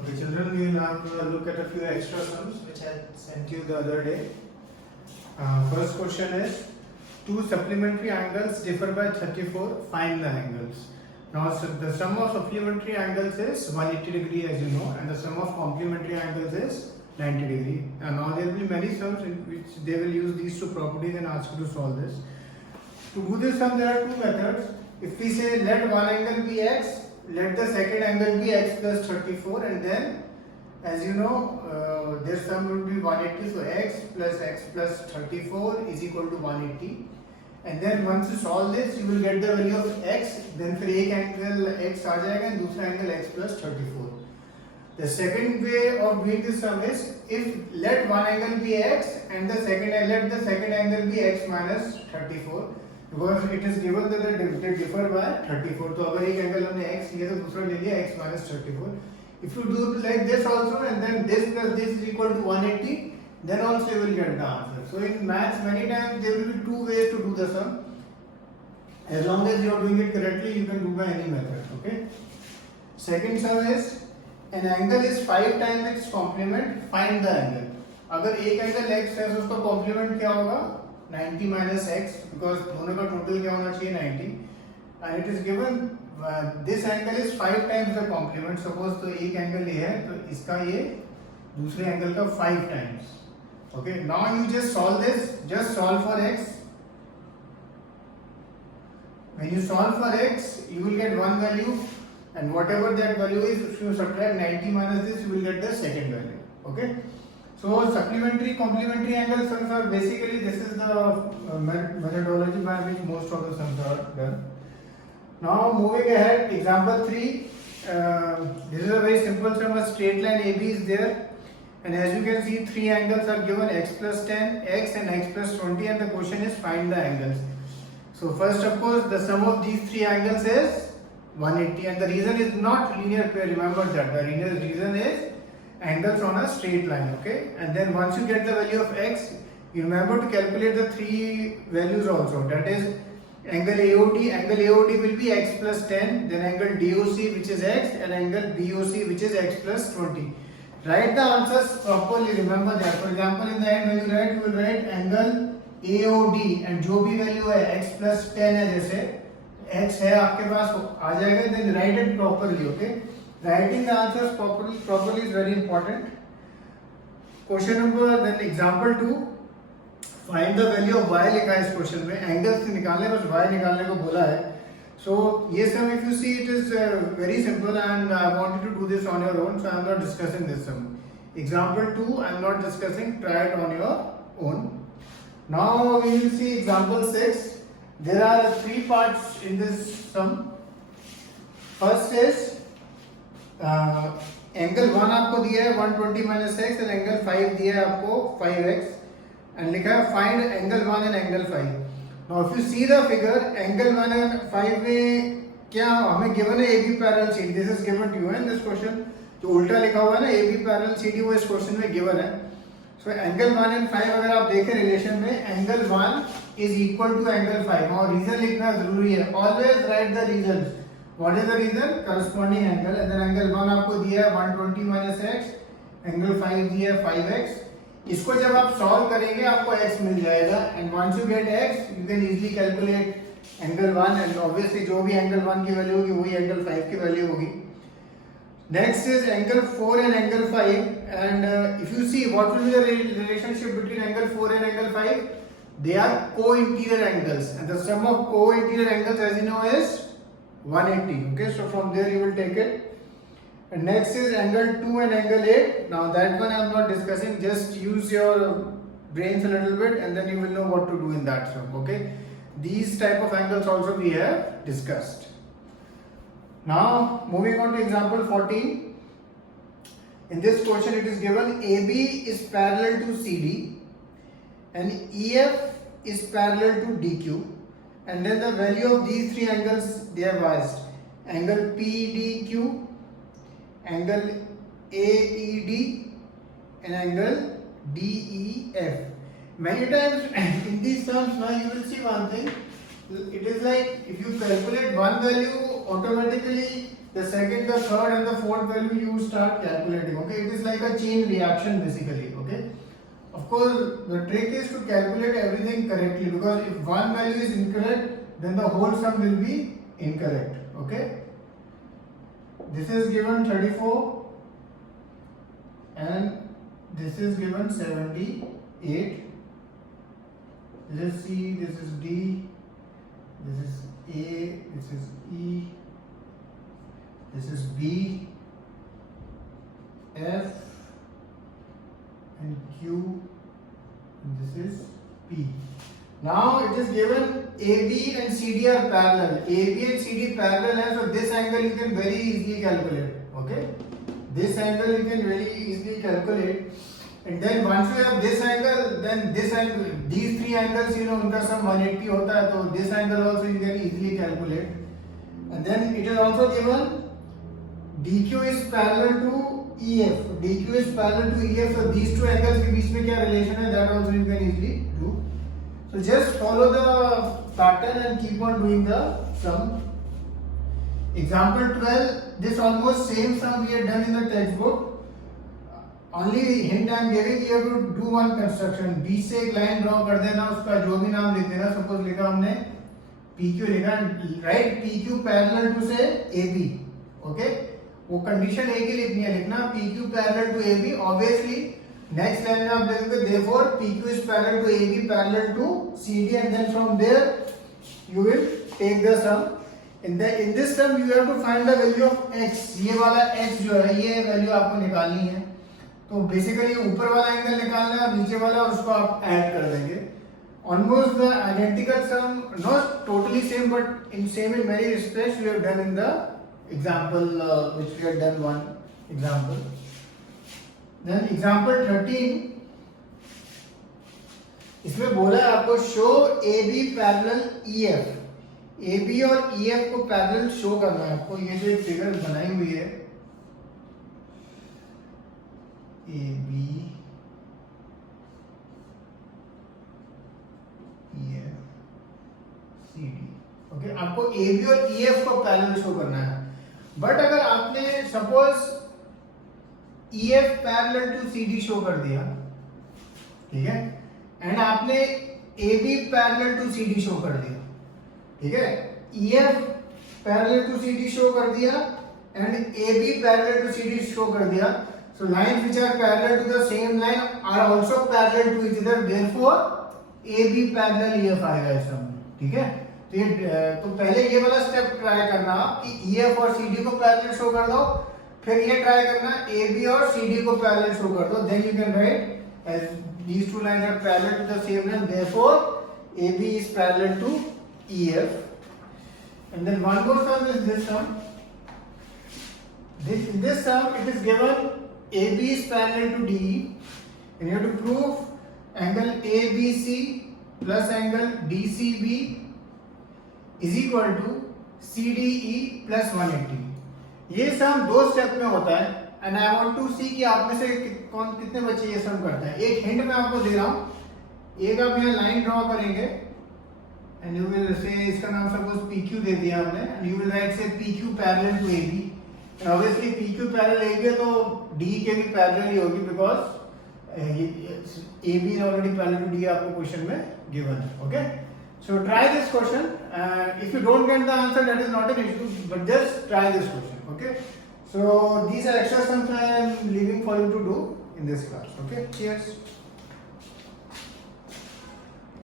Okay, children, we will now look at a few extra sums which I sent you the other day. First question is, two supplementary angles differ by 34, find the angles. Now, so the sum of supplementary angles is 180 degree, as you know, and the sum of complementary angles is 90 degree. And now there will be many sums in which they will use these two properties and ask you to solve this. To do this sum, there are two methods. If we say let one angle be x, let the second angle be x plus 34, and then, as you know, this sum would be 180. So x plus 34 is equal to 180. And then once you solve this, you will get the value of x. Then फिर एक angle x आ जाएगा and दूसरा angle x plus 34. The second way of doing this sum is, if let one angle be x and let the second angle be x minus 34, because it is given that they differ by 34. तो अगर एक angle हमने x लिया तो दूसरा ले लिया x minus 34. If you do like this also and then this plus this is equal to 180, then also you will get the answer. So in maths, many times there will be two ways to do the sum. As long as you are doing it correctly, you can do by any method. Okay. Second sum is, an angle is 5 times its complement. Find the angle. अगर एक angle x है तो उसका complement क्या होगा? 90 minus x, because दोनों का total क्या होना चाहिए? 90. And it is given this angle is 5 times the complement. Suppose तो एक angle ये है तो इसका ये दूसरे angle का 5 times. Okay, now you just solve this. Just solve for x. When you solve for x, you will get one value, and whatever that value is, if you subtract 90 minus this, you will get the second value. Okay. So supplementary, complementary angle sums are basically, this is the methodology by which most of the sums are done. Now moving ahead, example 3. This is a very simple sum. A straight line AB is there. And as you can see, three angles are given, x plus 10, x and x plus 20, and the question is find the angles. So first, of course, the sum of these three angles is 180, and the reason is not linear pair. Remember that the reason is angles on a straight line. Okay, and then once you get the value of x, you remember to calculate the three values also. That is angle AOD. Angle AOD will be x plus 10, then angle DOC which is x, and angle BOC which is x plus 20. Write the answers properly. Remember that. For example, in the end when you write, you will write angle AOD and जो भी value है x plus 10 है, जैसे x है आपके पास आ जाएगा. Then write it properly. Okay. Writing the answers properly is very important. Question number, then example 2. Find the value of y लिखा है इस question में. Angles निकालने बस y निकालने को बोला है. So yes, sum, if you see, it is very simple, and I want you to do this on your own, so I am not discussing this sum. Example 2, I am not discussing, try it on your own. Now we will see example 6. There are three parts in this sum. First is angle 1 आपको दिया है 120 minus x, and angle 5 दिया है आपको 5x, and लिखा है find angle 1 and angle 5. Now if you see the figure, angle 1 and 5 में क्या हमें given है AB parallel CD. This is given to you in this question. जो उल्टा लिखा हुआ है ना AB parallel CD, वो इस question में given है. So angle 1 and 5 अगर आप देखें relation में, angle 1 is equal to angle 5. और reason लिखना जरूरी है. Always write the reasons. What is the reason? Corresponding angle. And then angle 1 आपको दिया है 120 minus x, angle 5 दिया है 5x. इसको जब आप सॉल्व करेंगे आपको x मिल जाएगा, and once you get x you can easily calculate angle 1, and obviously जो भी एंगल 1 की वैल्यू होगी वही एंगल 5 की वैल्यू होगी. Next is angle 4 and angle 5, and if you see what will be the relationship between angle 4 and angle 5, they are co-interior angles, and the sum of co-interior angles, as you know, is 180. Okay, so from there you will take it. And next is angle 2 and angle 8. Now that one I am not discussing. Just use your brains a little bit, and then you will know what to do in that sum. Okay. These type of angles also we have discussed. Now moving on to example 14. In this question it is given AB is parallel to CD, and EF is parallel to DQ, and then the value of these three angles they have asked. Angle PDQ, angle AED, and angle DEF. Many times in these sums now you will see one thing. It is like if you calculate one value, automatically the second, the third and the fourth value you start calculating. Okay, it is like a chain reaction basically. Okay, of course the trick is to calculate everything correctly, because if one value is incorrect, then the whole sum will be incorrect. Okay, this is given 34 and this is given 78. This is C, this is D, this is A, this is E, this is B, F and Q, and this is P. Now it is given AB and CD are parallel. AB and CD parallel है, so this angle you can very easily calculate. Okay, this angle you can very easily calculate. And then once you have this angle, then this angle, these three angles, you know, उनका sum 180 होता है, तो this angle also you can easily calculate. And then it is also given DQ is parallel to EF. DQ is parallel to EF, so these two angles के बीच में क्या relation है, that also you can easily do. So just follow the pattern and keep on doing the sum. Example 12, this almost same sum we had done in the textbook. Only hint I am giving, you have to do one construction. बीच से एक line draw कर देना, उसका जो भी नाम लिख देना. सपोज लिखा हमने PQ लिखा, राइट PQ पैरेलल टू से AB. ओके, वो कंडीशन एक ही लिखनी है, लिखना PQ parallel to AB. Obviously next line में आप लिखोगे therefore PQ is parallel to AB parallel to CD, and then from there you will take the sum. In this sum you have to find the value of x. ये वाला x जो है, ये value आपको निकालनी है. तो basically ऊपर वाला एंगल निकालना है और नीचे वाला, और उसको आप ऐड कर देंगे. Almost the identical sum, not totally same but in same in many respects we have done in the example which we have done one example. Then example 13, इसमें बोला है आपको show AB parallel EF. AB और EF को parallel show करना है आपको. ये जो एक फिगर बनाई हुई है AB EF CD. ओके, आपको AB और EF को पैरेलल शो करना है. बट अगर आपने suppose EF parallel to CD show कर दिया, ठीक है, एंड आपने AB parallel to CD show कर दिया, ठीक है, EF parallel to CD show कर दिया and AB parallel to CD show कर दिया. So lines which are parallel to the same line are also parallel to each other. Therefore, AB parallel EF आएगा इस समय, ठीक है. तो पहले ये वाला स्टेप ट्राई करना कि EF और CD को parallel शो कर दो. फिर ये ट्राई करना AB और CD को parallel शो कर दो. Then you can write as these two lines are parallel to the same line. Therefore, AB is parallel to EF. And then one more sum is this sum. In this sum, it is given AB is parallel to DE, and you have to prove angle ABC plus angle DCB is equal to CDE plus 180. ये सम दो step में होता है, and I want to सी कि आप में से कितने बच्चे ये सम करते हैं. एक हिंट मैं आपको दे रहा हूँ. एक आप यहाँ लाइन ड्रॉ करेंगे एंड यू विल से, इसका नाम सपोज PQ दे दिया हमने, and you will write say PQ parallel to AB. Obviously PQ parallel AB है तो D के भी पैरेलल ही होगी, because AB is already parallel to D आपको क्वेश्चन में गिवन है. Okay, so try this question. If you don't get the answer, that is not an issue, but just try this question. Okay, so these are extra sums I am leaving for you to do in this class. Okay, cheers.